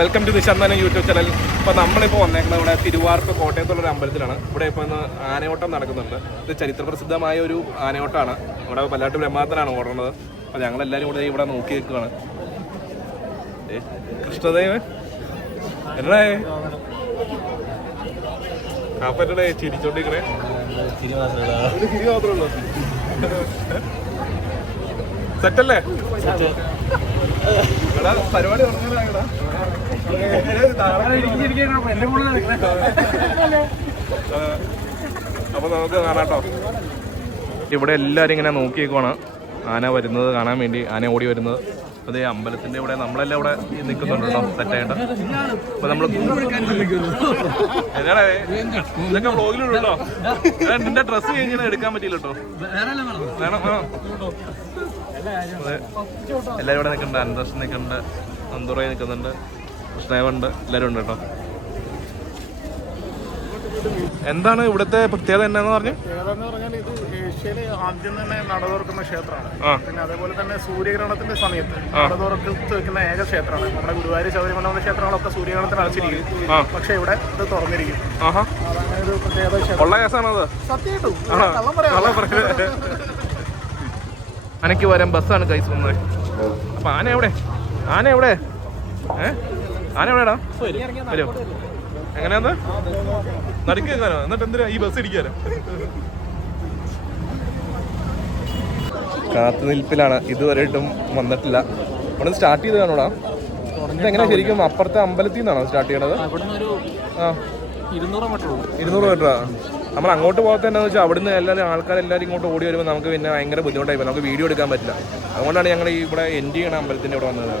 Welcome to Nishanthanam YouTube channel. ഇപ്പോൾ നമ്മളിപ്പോൾ വന്നേക്കുന്നത് ഇവിടെ തിരുവാർപ്പ് കോട്ടയത്തുള്ളൊരു അമ്പലത്തിലാണ്. ഇവിടെ ഇപ്പോൾ ഇന്ന് ആനയോട്ടം നടക്കുന്നുണ്ട്. ഇത് ചരിത്രപ്രസിദ്ധമായ ഒരു ആനയോട്ടമാണ്. ഇവിടെ പല്ലാട്ട് ബ്രഹ്മാത്തനാണ് ഓടുന്നത്. അപ്പോൾ ഞങ്ങളെല്ലാവരും കൂടെ ഇവിടെ നോക്കി നിൽക്കുകയാണ്. കൃഷ്ണദേവ് എന്നേ കാപ്പറ്റേ ചിരിച്ചോണ്ടിരിക്കണേ. ചിരി മാത്രമേ ഉള്ളൂ. സെറ്റല്ലേ? എടാ പരിപാടി തുടങ്ങാനാ. അപ്പൊ നമുക്ക് കാണാട്ടോ. ഇവിടെ എല്ലാരും ഇങ്ങനെ നോക്കിയേക്കുവാണ് ആന വരുന്നത് കാണാൻ വേണ്ടി. ആന ഓടി വരുന്നത് അതേ അമ്പലത്തിന്റെ ഇവിടെ നമ്മളെല്ലാം ഇവിടെ നിൽക്കുന്നുണ്ട് കേട്ടോ. സെറ്റായിട്ട് അപ്പൊ നമ്മള് എന്നാടാ ഇതൊക്കെ വ്ളോഗിലുണ്ടോ? നിന്റെ ഡ്രസ്സ് കഴിഞ്ഞാൽ എടുക്കാൻ പറ്റില്ല കേട്ടോ. വേണം. അതെ എല്ലാവരും ഇവിടെ നിൽക്കുന്നുണ്ട്. അനന്തർഷൻ നിൽക്കുന്നുണ്ട്, അന്തൂറ നിൽക്കുന്നുണ്ട്, കൃഷ്ണേവുണ്ട്, എല്ലാവരും ഉണ്ട് കേട്ടോ. എന്താണ് ഇവിടുത്തെ പ്രത്യേകത എന്നാന്ന് പറഞ്ഞു? പ്രത്യേകത പറഞ്ഞാൽ ഇത് ഏഷ്യയിലെ ആദ്യം തന്നെ നട തുറക്കുന്ന ക്ഷേത്രമാണ്. പിന്നെ അതേപോലെ തന്നെ സൂര്യഗ്രഹണത്തിന്റെ സമയത്ത് നട തുറക്കത്ത് വെക്കുന്ന ഏക ക്ഷേത്രമാണ്. നമ്മുടെ ഗുരുവായൂർ ശബരിമല ക്ഷേത്രങ്ങളൊക്കെ സൂര്യഗ്രഹണത്തിന് അടച്ചിരിക്കും. പക്ഷെ ഇവിടെ ഇത് തുറന്നിരിക്കും. അതാണ് ഒരു പ്രത്യേകത. ഉള്ള കേസാണത്. സത്യമായിട്ടും കള്ളം പറയാം. ആനയ്ക്ക് വരാൻ ബസ്സാണ് കൈസ് വന്നത്. അപ്പൊ ആന എവിടെ? ആന എവിടെടാ? വരും. എങ്ങനെയാന്ന് നടുക്ക് കേൾക്കാനോ? എന്നിട്ട് എന്തിനാ ഈ ബസ് ഇടിക്കാനോ? കാത്തുനിൽപ്പിലാണ്. ഇതുവരെയായിട്ടും വന്നിട്ടില്ല. ഇവിടെ സ്റ്റാർട്ട് ചെയ്ത് കാണൂടാ. ഇതെങ്ങനെയാ ശരിക്കും? അപ്പുറത്തെ അമ്പലത്തിൽ നിന്നാണോ സ്റ്റാർട്ട് ചെയ്യണത്? 200 മീറ്ററാ. നമ്മൾ അങ്ങോട്ട് പോകാത്ത എന്താണെന്ന് വെച്ചാൽ അവിടുന്ന് ആൾക്കാരെല്ലാവരും ഇങ്ങോട്ട് ഓടി വരുമ്പോൾ നമുക്ക് പിന്നെ ഭയങ്കര ബുദ്ധിമുട്ടായി. നമുക്ക് വീഡിയോ എടുക്കാൻ പറ്റില്ല. അതുകൊണ്ടാണ് ഞങ്ങൾ ഇവിടെ എൻഡ് ചെയ്യണ അമ്പലത്തിൻ്റെ ഇവിടെ വന്നത്.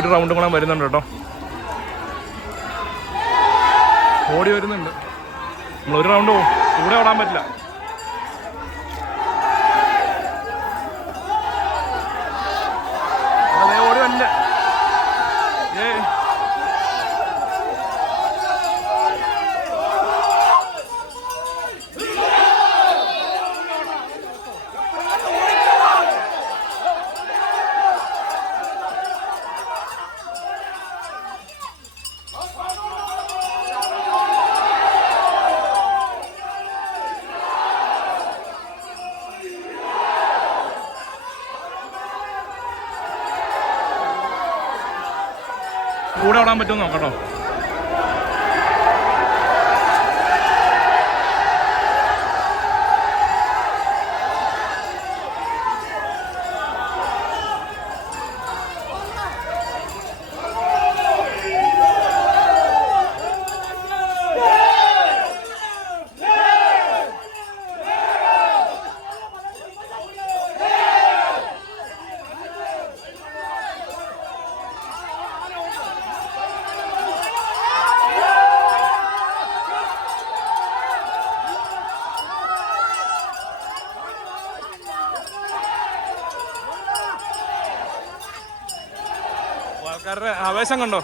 ഒരു റൗണ്ട് കൂടെ വരുന്നുണ്ട് കേട്ടോ. ഓടി വരുന്നുണ്ട്. നമ്മളൊരു റൗണ്ട് പോകും. ഇവിടെ ഓടാൻ പറ്റില്ല. ഓടി വല്ല കൂടെ ഓടാൻ പറ്റുമോ നോക്കട്ടോ. ആൾക്കാരുടെ ആവേശം കണ്ടോ?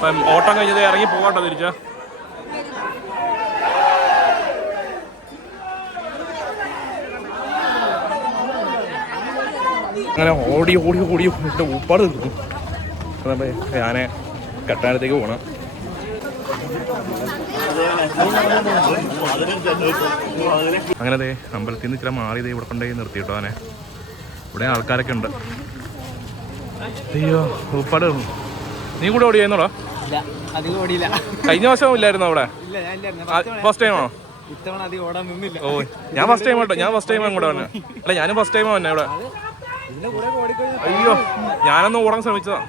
അപ്പം ഓട്ടം കഴിഞ്ഞത് ഇറങ്ങി പോകട്ടോ തിരിച്ച. അങ്ങനെ ഓടി ഓടി ഓടി എൻ്റെ ഊപ്പാട് തീർന്നു. അപ്പം ഞാൻ കട്ടാനത്തേക്ക് പോകണം. അങ്ങനെ അതെ അമ്പലത്തിൽ നിന്ന് ഇച്ചിരി മാറി ഇവിടെ കൊണ്ടുപോയി നിർത്തിയിട്ടോ. അങ്ങനെ ഇവിടെ ആൾക്കാരൊക്കെ ഉണ്ട്. അയ്യോ ഊപ്പാട് തീർന്നു. നീ കൂടെ ഓടി ചെയ്യുന്നോടാ? കഴിഞ്ഞ വർഷം ഇല്ലായിരുന്നു അവിടെ? ഫസ്റ്റ് ടൈമാണോ? ഓ ഞാൻ ഫസ്റ്റ് ടൈം കേട്ടോ. ഞാൻ ഫസ്റ്റ് ടൈം അങ്ങോട്ട് വന്നെ. അല്ല ഞാനും ഫസ്റ്റ് ടൈമാ വന്നെ ഇവിടെ. അയ്യോ ഞാനൊന്ന് ഓടാൻ ശ്രമിച്ചതാ.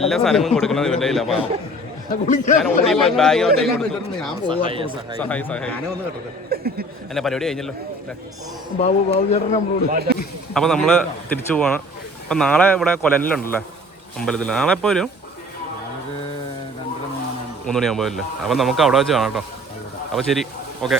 എല്ലാ സാധനങ്ങളും കൊടുക്കുന്നത് ഇവന്റെ കയ്യിലാ. പാവം ഞാൻ ഓടിയപ്പോൾ ബാഗ് സഹായി എന്നെ പരിപാടി കഴിഞ്ഞല്ലോ. അപ്പൊ നമ്മള് തിരിച്ചു പോവാണ്. അപ്പൊ നാളെ ഇവിടെ കൊലനിലുണ്ടല്ലേ അമ്പലത്തിൽ. നാളെ എപ്പോ വരും? 3 മണിയാകുമ്പോ അല്ലേ? അപ്പൊ നമുക്ക് അവിടെ വെച്ച് കാണാം കേട്ടോ. അപ്പൊ ശരി, ഓക്കെ.